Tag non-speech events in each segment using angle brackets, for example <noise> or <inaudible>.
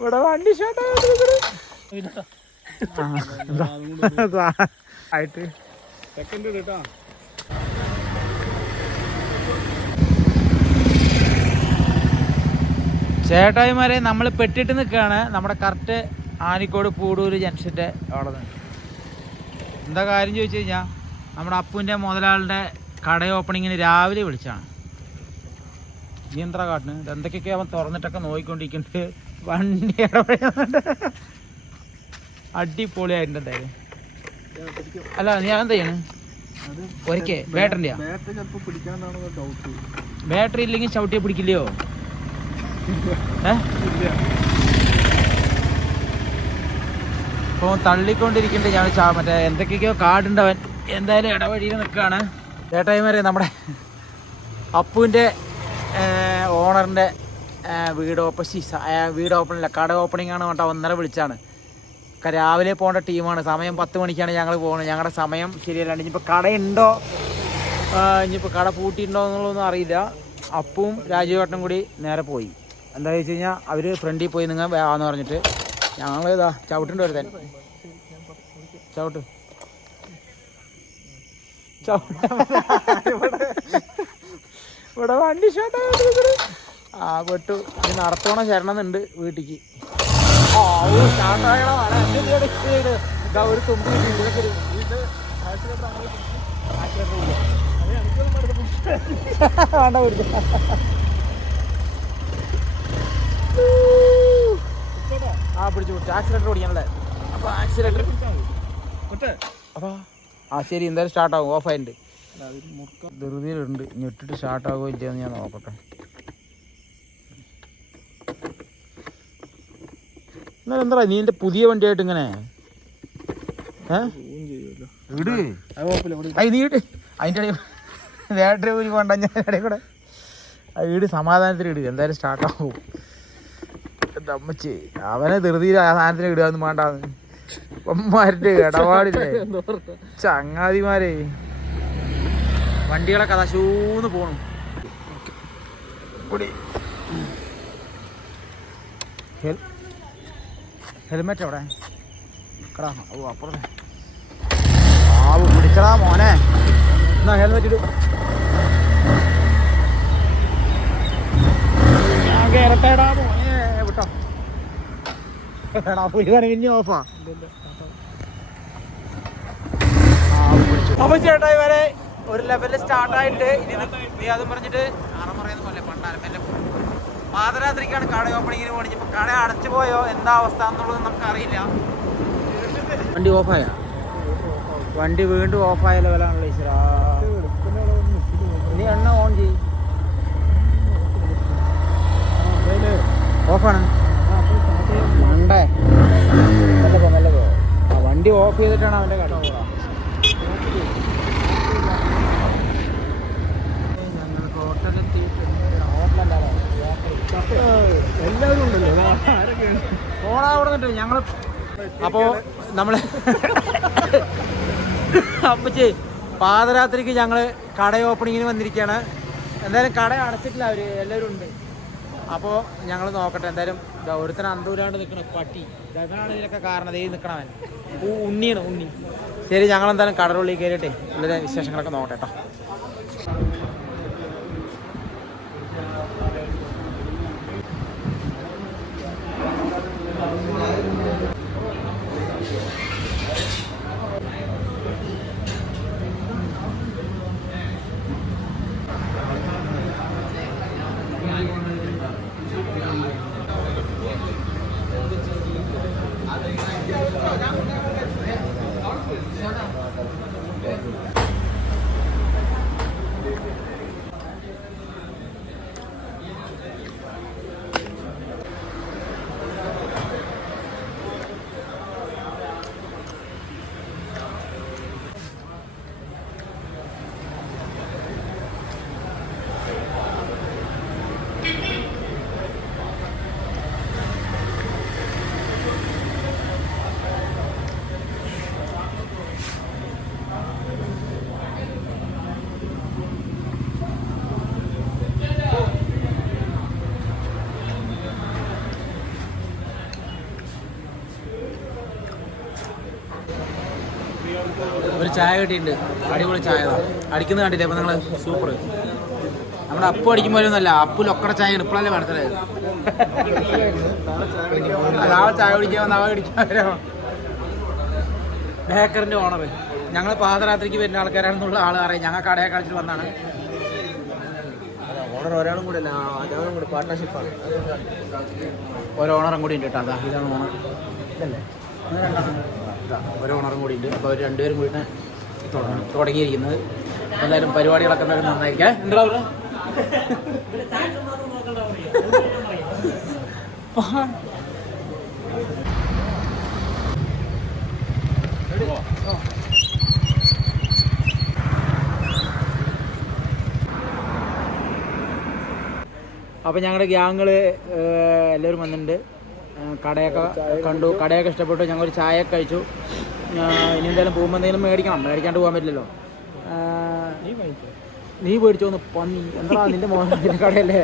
ഇവിടെ വണ്ടി ഷോട്ട് ആയിട്ട്. സെക്കൻഡ് കേട്ടോ ചേട്ടായിമാരെ നമ്മൾ പെട്ടിട്ട് നിൽക്കുകയാണ്. നമ്മുടെ കറക്റ്റ് ആനിക്കോട് പൂടൂര് ജംഗ്ഷന്റെ അവിടെ നിന്ന്. എന്താ കാര്യം ചോദിച്ചു കഴിഞ്ഞാൽ നമ്മുടെ അപ്പുവിന്റെ മുതലാളിന്റെ കട ഓപ്പണിങ്ങിന് രാവിലെ വിളിച്ചാണ്. നീ എന്താ കാട്ടിന് എന്തൊക്കെയൊക്കെ അവൻ തുറന്നിട്ടൊക്കെ നോക്കിക്കൊണ്ടിരിക്കുന്നുണ്ട് വണ്ടി അടിപൊളിയായിട്ടുണ്ട് എന്തായാലും. അല്ല നീ എന്താ ചെയ്യണ്? ഒരിക്കേ ബാറ്ററിയാ ബാറ്ററി ഇല്ലെങ്കിൽ ചവിട്ടിയെ പിടിക്കില്ലയോ? ഇപ്പോൾ തള്ളിക്കൊണ്ടിരിക്കുന്നുണ്ട് ഞാൻ ചാ മറ്റേ എന്തൊക്കെയൊക്കെയോ കാടുണ്ടവൻ. എന്തായാലും ഇടവഴിയിൽ നിൽക്കുകയാണ്. ചേട്ടായിമാരെ നമ്മുടെ അപ്പുവിന്റെ ഓണറിന്റെ വീട് ഓപ്പസി വീട് ഓപ്പണില്ല കട ഓപ്പണിംഗ് ആണ് കേട്ടോ ഒന്നര വിളിച്ചാണ്. രാവിലെ പോകേണ്ട ടീമാണ് സമയം പത്ത് മണിക്കാണ് ഞങ്ങൾ പോകുന്നത്. ഞങ്ങളുടെ സമയം ശരിയല്ലാണ്ട് ഇനിയിപ്പോൾ കടയുണ്ടോ? ഇനിയിപ്പോൾ കട പൂട്ടിയിട്ടുണ്ടോ എന്നുള്ളതൊന്നും അറിയില്ല. അപ്പവും രാജീവേട്ടനും കൂടി നേരെ പോയി. എന്താ വെച്ച് കഴിഞ്ഞാൽ അവർ ഫ്രണ്ടിൽ പോയി നിങ്ങൾ വേണമെന്ന് പറഞ്ഞിട്ട്. ഞങ്ങൾ ഇതാ ചവിട്ടുണ്ട് ഒരുത്തൻ. ചവിട്ട്. ചവിട്ട് ഇവിടെ വണ്ടി ഷോട്ട് ആ വെട്ടു ഇനി നടത്തോണം ശരണമെന്നുണ്ട് വീട്ടിക്ക്. ഓ ഒരു തുമ്പ് കിട്ടി. ഇതൊക്കെ ഒരു- ഇത് വേണ്ട പിടിച്ച ആ പിടിച്ചു പിടിച്ചു. ആക്സിലേറ്റർ ഓടിക്കാനല്ലേ? അപ്പൊ ആക്സിലേറ്റർ ആ ശരി എന്തായാലും സ്റ്റാർട്ട് ആകും ഓഫ് ആയിട്ടുണ്ട്. ധൃതിയിലുണ്ട്. ഞെട്ടിട്ട് സ്റ്റാർട്ട് ആകുമോ ഇല്ലയെന്ന് ഞാൻ നോക്കട്ടെ. എന്നാലും എന്താ നീ എന്റെ പുതിയ വണ്ടിയായിട്ട് ഇങ്ങനെ? അതിന്റെ ഇട്. അത് നീ ഇട്. അതിന്റെ ഇടയിൽ വേട്ടറി പോയി കൊണ്ട ഞാൻ ഇടയിൽ കൂടെ. ആ വീട് സമാധാനത്തിൽ ഇടുക എന്തായാലും സ്റ്റാർട്ട് ആവും. എന്റെ അമ്മച്ചി അവനെ ധൃതിയിൽ ആ സാധനത്തിന് ഇടുകയെന്ന് വേണ്ടാന്ന്. അമ്മമാരുടെ ഇടപാടില്ലേ? ചങ്ങാതിമാരെ. വണ്ടികളെ കഥാശൂന്ന് ശൂന്ന് പോണു. ഇവിടെ. ഹെൽ- ഹെൽമെറ്റ് എവിടെ? കടാ ഓ അപ്പുറത്തെ ആവ് പിടിക്കടാ മോനെ. എന്നാ ഹെൽമെറ്റ് ഇടും. കേരട്ടേടാ മോനെ. വിട്ടോ. എടാ പുലിവാണ് ഇനി ഓഫാ. അപ്പൊ ചേട്ടായി വരെ ഒരു ലെവലിൽ സ്റ്റാർട്ടായിട്ട് ഇനി നീ അതും പറഞ്ഞിട്ട് ആറം പറയുന്ന പോലെ പോകും പാതരാത്രിക്കാണ് കട ഓപ്പണിങ്ങിന് പോകണി ഇപ്പൊ കട അടച്ചു പോയോ? എന്താ അവസ്ഥ എന്നുള്ളത് നമുക്ക് അറിയില്ല വണ്ടി ഓഫായ? വണ്ടി വീണ്ടും ഓഫായ ലെവലാണല്ലോ ഈശ്വരാ. ഇനി എണ്ണ ഓൺ ചെയ്യും. ഓഫാണ്? മണ്ടേ. നല്ല പോ നല്ല പോ ആ വണ്ടി ഓഫ് ചെയ്തിട്ടാണ് അവന്റെ കട ഞങ്ങൾക്ക് എല്ലാവരും ഉണ്ടല്ലോ ആരൊക്കെ ഞങ്ങൾ അവിടെ നിന്നിട്ട് ഞങ്ങൾ അപ്പോ നമ്മൾ അപ്പച്ചി പാതരാത്രിക്ക് ഞങ്ങൾ കട ഓപ്പണിങ്ങിന് വന്നിരിക്കുകയാണ് എന്തായാലും കട അടച്ചിട്ടില്ല അവർ. എല്ലാവരും ഉണ്ട്. അപ്പോൾ ഞങ്ങൾ നോക്കട്ടെ. എന്തായാലും ഒരുത്തന അന്തൂരാണ്ട് നിൽക്കണ പട്ടി. ഇതാണ് കാരണം. ദേ നിൽക്കണവൻ ഉണ്ണിയാണ് ഉണ്ണി. ശരി ഞങ്ങൾ എന്തായാലും കടറുള്ളിൽ കയറിയിട്ടെ. ഉള്ളിലെ വിശേഷങ്ങളൊക്കെ നോക്കട്ടെ കേട്ടോ ഒരു ചായ കിട്ടിയിട്ടുണ്ട്. അടിപൊളി ചായ അടിക്കുന്നത് കണ്ടില്ലേ? അപ്പം നിങ്ങൾ സൂപ്പർ നമ്മുടെ അപ്പ് അടിക്കുമ്പോഴൊന്നല്ല അപ്പു ലൊക്കട ചായ ഇപ്പോഴല്ലേ മനസ്സിലായത് നാളെ ചായ കുടിക്കാൻ നാളെ കുടിക്കാൻ ബേക്കറിന്റെ ഓണർ ഞങ്ങൾ പാതരാത്രിക്ക് വരുന്ന ആൾക്കാരാണെന്നുള്ള ആൾ അറിയാം. ഞങ്ങൾ കടയെ കളിച്ചിട്ട് വന്നാണ്. ഓണർ ഒരാളും കൂടി അല്ല ഞങ്ങളും കൂടെ പാർട്ട്ണർഷിപ്പാണ് ഒരു ഓണറും കൂടി ഉണ്ട് കേട്ടോ. അതാ ഇതാണ് ഓണർ ഇതല്ലേ? ഇത് രണ്ടെണ്ണം. ഇതാ, ഒരു ഓണറും കൂടി ഉണ്ട് അപ്പോൾ അവർ രണ്ടുപേരും കൂടി തുടങ്ങിയിരിക്കുന്നത്. എന്തായാലും പരിപാടികളൊക്കെ എന്തായാലും നന്നായിരിക്കാം. പറയുക അപ്പോൾ ഞങ്ങളുടെ ഗ്യാങ്ങൾ എല്ലാവരും വന്നിട്ടുണ്ട്. കടയൊക്കെ കണ്ടു. കടയൊക്കെ ഇഷ്ടപ്പെട്ടു. ഞങ്ങൾ ഒരു ചായ ഒക്കെ കഴിച്ചു ഇനി എന്തായാലും പോകുമ്പോൾ എന്തെങ്കിലും മേടിക്കണം. മേടിക്കാണ്ട് പോകാൻ പറ്റില്ലല്ലോ. നീ മേടിച്ചോന്ന് പന്നി. എന്താ നിന്റെ മോഹന്റെ കടയല്ലേ?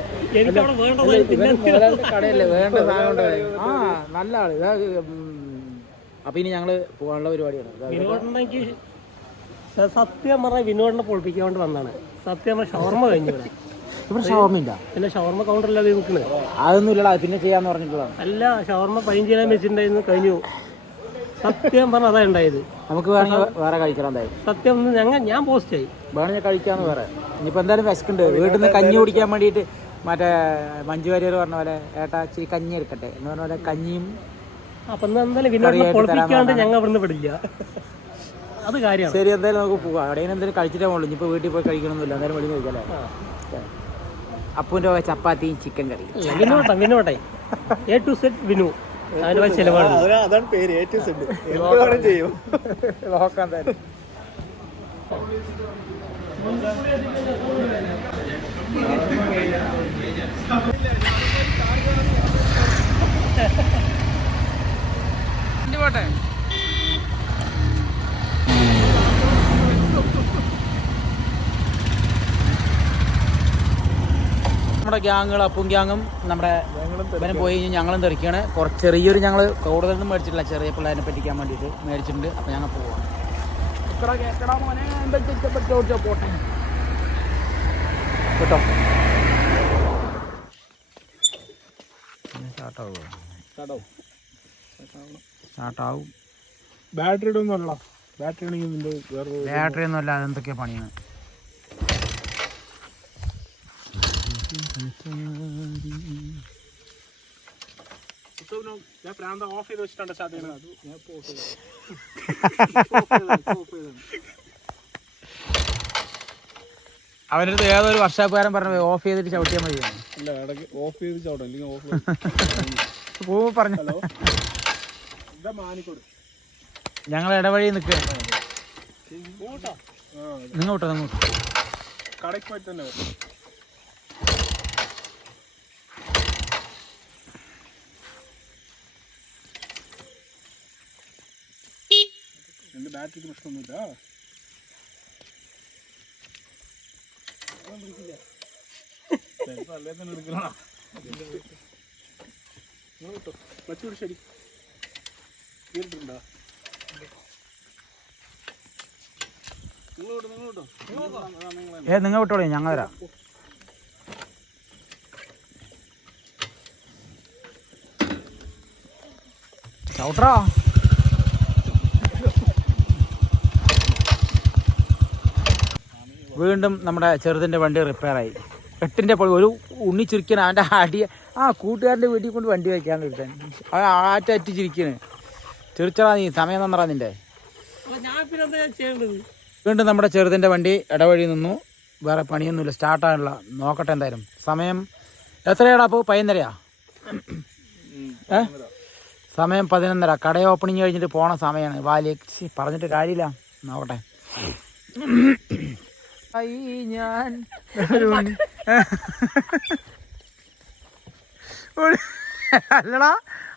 കടയല്ലേ? വേണ്ട സാധനം ആ നല്ല ആൾ. ഇതാ അപ്പൊ ഇനി ഞങ്ങൾ പോകാനുള്ള പരിപാടിയാണ്. സത്യം പറഞ്ഞ വിനോദിനെ പൊളിപ്പിക്കാൻ വേണ്ടി വന്നാണ് സത്യം പറഞ്ഞാൽ ഷവർമ്മ കഴിഞ്ഞു ഇവിടെ. ഇവിടെ ഷവർമ്മ പിന്നെ ഷവർമ കൗണ്ടറിലല്ലേ നിൽക്കുന്നത് അതൊന്നും ഇല്ലടാ പിന്നെ ചെയ്യാന്ന് പറഞ്ഞിട്ടുള്ളതാണ്. അല്ല ഷവർമ പൈൻ ചെയ്യാൻ വെച്ചിട്ടുണ്ടായിരുന്നു കഴിഞ്ഞു. സത്യം പറഞ്ഞാൽ അതാ ഉണ്ടായത് നമുക്ക് വേണമെങ്കിൽ വേറെ കഴിക്കണം എന്തായാലും. സത്യം ഒന്ന് ഞങ്ങൾ ഞാൻ പോസ്റ്റായി വേണമെങ്കിൽ കഴിക്കാന്ന് വേറെ ഇനിയിപ്പോൾ എന്തായാലും വിശക്കുണ്ട്. വീട്ടിൽ നിന്ന് കഞ്ഞി കുടിക്കാൻ വേണ്ടിയിട്ട് മറ്റേ മഞ്ജു വാര്യർ പറഞ്ഞ പോലെ ഏട്ടാ ഇച്ചിരി കഞ്ഞി എടുക്കട്ടെ എന്ന് പറഞ്ഞ പോലെ കഞ്ഞിയും അപ്പൊ എന്തായാലും വിനോദനെ പൊളിപ്പിക്കാണ്ട് ഞങ്ങൾ ഇവിടുന്ന് വിടില്ല. അത് കാര്യമാണ്. ശരി എന്തായാലും നമുക്ക് പോകാം അവിടെ എന്തായാലും കഴിച്ചിട്ടേ പോകുള്ളൂ ഇനിയിപ്പോൾ വീട്ടിൽ പോയി കഴിക്കണമെന്നില്ല എന്തായാലും വെളിയിൽ കഴിക്കാം അല്ലേ? അപ്പൂന്റെ വക ചപ്പാത്തിയും ചിക്കൻ കറിയും. വിനോട്ടെ വിനോട്ടെ എ ടു സെറ്റ് വിനു. അതിന് ചിലവാണ്. അതാണ് പേര് എ ടു സെറ്റ് ചെയ്യും. നമ്മുടെ ഗ്യാങ്ങുകൾ അപ്പും ഗ്യാങ്ങും നമ്മുടെ ഇവനും പോയി കഴിഞ്ഞ് ഞങ്ങളും തെറിക്കുകയാണ് കുറച്ച് ചെറിയൊരു ഞങ്ങൾ കൂടുതലൊന്നും മേടിച്ചിട്ടില്ല. ചെറിയ പിള്ളേരെ പറ്റിക്കാൻ വേണ്ടിയിട്ട് മേടിച്ചിട്ടുണ്ട്. അപ്പം ഞങ്ങൾ പോവാം പോട്ടെ. കേട്ടോ? സ്റ്റാർട്ടാവും ബാറ്ററി ഇടുന്നല്ല ബാറ്ററി ആണെങ്കിൽ ബാറ്ററി ഒന്നും അല്ല അതെന്തൊക്കെയാ പണിയാണ്. ഞാൻ പ്രാന്ത ഓഫ് ചെയ്ത് വെച്ചിട്ടുണ്ട് സ്റ്റാർട്ട് ചെയ്യുന്നത് അവന്റെ അടുത്ത് ഏതൊരു വർഷാപ്പുകാരൻ പറഞ്ഞു ഓഫ് ചെയ്തിട്ട് ചവിട്ടിയാൽ മതി. ഇടയ്ക്ക് ഓഫ് ചെയ്ത് ചവിടാം അല്ലെങ്കിൽ ഓഫ് പോകുമ്പോൾ പറഞ്ഞു. ഹലോ? ഇതാ മാനിക്കോട്. ഞങ്ങൾ ഇടവഴി നിൽക്കുക നിങ്ങൾ വിട്ടോ നിങ്ങൾ. കടയ്ക്ക് പോയി തന്നെ ബാറ്ററിക്ക് പ്രശ്നമൊന്നുമില്ല ചിലപ്പോ ശരി കേട്ടിട്ടുണ്ടോ ഏ നിങ്ങൾ വിട്ടോളൂ ഞങ്ങൾ വരാം. ചവിട്ടറാ വീണ്ടും നമ്മുടെ ചെറുതിന്റെ വണ്ടി റിപ്പയറായി. എട്ടിന്റെ പൊളി ഒരു ഉണ്ണി ചിരിക്കണം അവന്റെ അടി ആ കൂട്ടുകാരന്റെ വീട്ടിൽ കൊണ്ട് വണ്ടി വയ്ക്കാൻ കിട്ടാൻ അവൻ ആറ്റ ചിരിക്കണ്. ചിരിച്ചടാ നീ സമയം തന്നറാ നിന്റെ വീണ്ടും നമ്മുടെ ചെറുതിന്റെ വണ്ടി ഇടവഴി നിന്നു. വേറെ പണിയൊന്നുമില്ല സ്റ്റാർട്ടാണുള്ള നോക്കട്ടെ എന്തായാലും. സമയം എത്രയാടാ അപ്പോൾ പതിനൊന്നരയാ? ഏ? സമയം പതിനൊന്നര. കട ഓപ്പണിങ് കഴിഞ്ഞിട്ട് പോണ സമയമാണ് വാലി പറഞ്ഞിട്ട് കാര്യമില്ല. നോക്കട്ടെ. ഞാൻ. <laughs> അല്ലടാ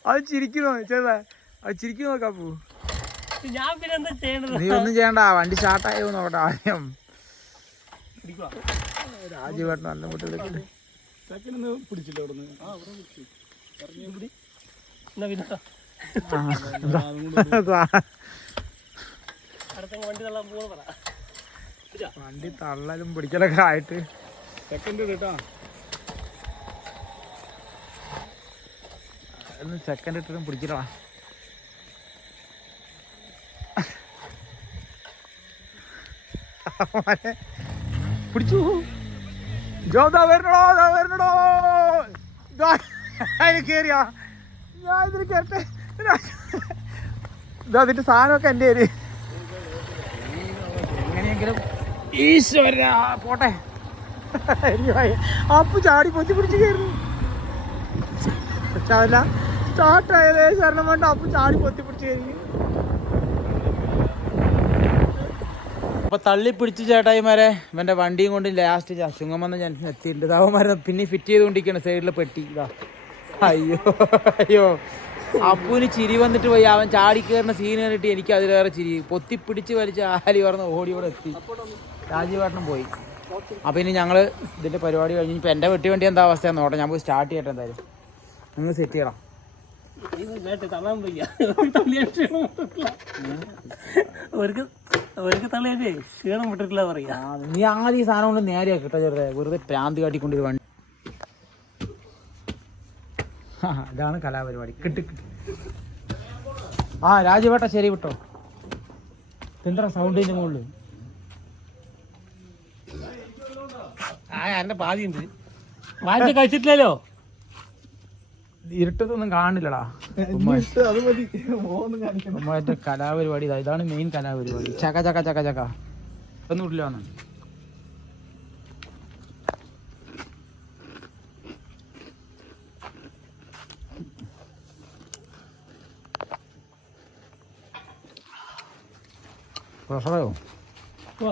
അത് ചിരിക്കണോ ചെറുതാ. അത് ചിരിക്കണോ കാപ്പു ഞാൻ പിന്നെ എന്താ ചെയ്യണത്? നീ ഒന്നും ചെയ്യണ്ട വണ്ടി സ്റ്റാർട്ടായോ നോക്കട്ടെ ആദ്യം. രാജുവേട്ടൻ നല്ല മുട്ട് വിളിക്കുന്നു സെക്കൻഡ് ഒന്ന് പിടിച്ചില്ല അവിടെ നിന്ന് വണ്ടി തള്ളാൻ പോകുന്ന പറ. വണ്ടി തള്ളലും പിടിക്കലൊക്കെ ആയിട്ട്. സെക്കൻഡ് ഇട്ടോ ഒന്ന് സെക്കൻഡ് ഇട്ടിട്ടും പിടിക്കലാ പിടിച്ചു. ജോതാ വരണോ ദാ വരണടോ. ദാ അതിൽ കേറിയാ. ഞാൻ ഇതിന് കേട്ടെ ഇതാ അതിന്റെ സാധനമൊക്കെ എന്റെ കയറി എങ്ങനെയെങ്കിലും ഈശ്വര പോട്ടെ. അപ്പു ചാടി പൊത്തി പിടിച്ച് കയറുന്നു പക്ഷെ അതല്ല സ്റ്റാർട്ട് ആയത് ശരണം വേണ്ട. അപ്പൊ ചാടി പൊത്തി പിടിച്ച് കയറി. അപ്പൊ തള്ളി പിടിച്ച് ചേട്ടായിമാരെ ഇവന്റെ വണ്ടിയും കൊണ്ട് ലാസ്റ്റ് ചുങ്ങമെന്ന ഞാൻ എത്തിയിട്ടുണ്ട്. അവന്മാരെ പിന്നെ ഫിറ്റ് ചെയ്തുകൊണ്ടിരിക്കണം സൈഡിലെ പെട്ടി. ഇതാ അയ്യോ അയ്യോ. അപ്പുവിന് ചിരി വന്നിട്ട് പോയി. അവൻ ചാടി കയറുന്ന സീൻ കണ്ടിട്ട് എനിക്ക് അതിലേറെ ചിരി. പൊത്തി പിടിച്ച് വലിച്ച് ആലി പറഞ്ഞ് ഓടി ഇവിടെ എത്തി. രാജീവേട്ടനും പോയി. അപ്പോൾ ഇനി ഞങ്ങൾ ഇതിന്റെ പരിപാടി കഴിഞ്ഞ് ഇപ്പം എന്റെ വെട്ടി വണ്ടി എന്താ അവസ്ഥയാണെന്ന് നോട്ടെ ഞാൻ പോയി സ്റ്റാർട്ട് ചെയ്യട്ടെ എന്തായാലും. നിങ്ങൾ സെറ്റ് ചെയ്യണം. അവർക്ക് അവർക്ക് ക്ഷീണം വിട്ടിട്ടില്ല പറയാ. നീ ആദ്യം ഈ സാധനം കൊണ്ട് നേരെ കിട്ടാ ചെറുതെ. വെറുതെ പ്രാന്ത് കാട്ടിക്കൊണ്ടൊരു വണ്ടി. ആ, ഇതാണ് കലാപരിപാടി. കിട്ടി കിട്ടി. ആ രാജവേട്ട ശരി വിട്ടോ. എന്താ സൗണ്ടിന്റെ മുകളിൽ എന്റെ പാതി ഉണ്ട് വാങ്ങിച്ച കഴിച്ചിട്ടില്ലല്ലോ? ഇരുട്ടത്തൊന്നും കാണില്ലടാ. അത് മതി. മോന്നും കാണിക്കണം മറ്റേ കലാപരിപാടി ഇതാ ഇതാണ് മെയിൻ കലാപരിപാടി. ചക ചക ചക ചക. ഒന്നും ഇല്ല വന്നു പ്രഷറോ? വാ.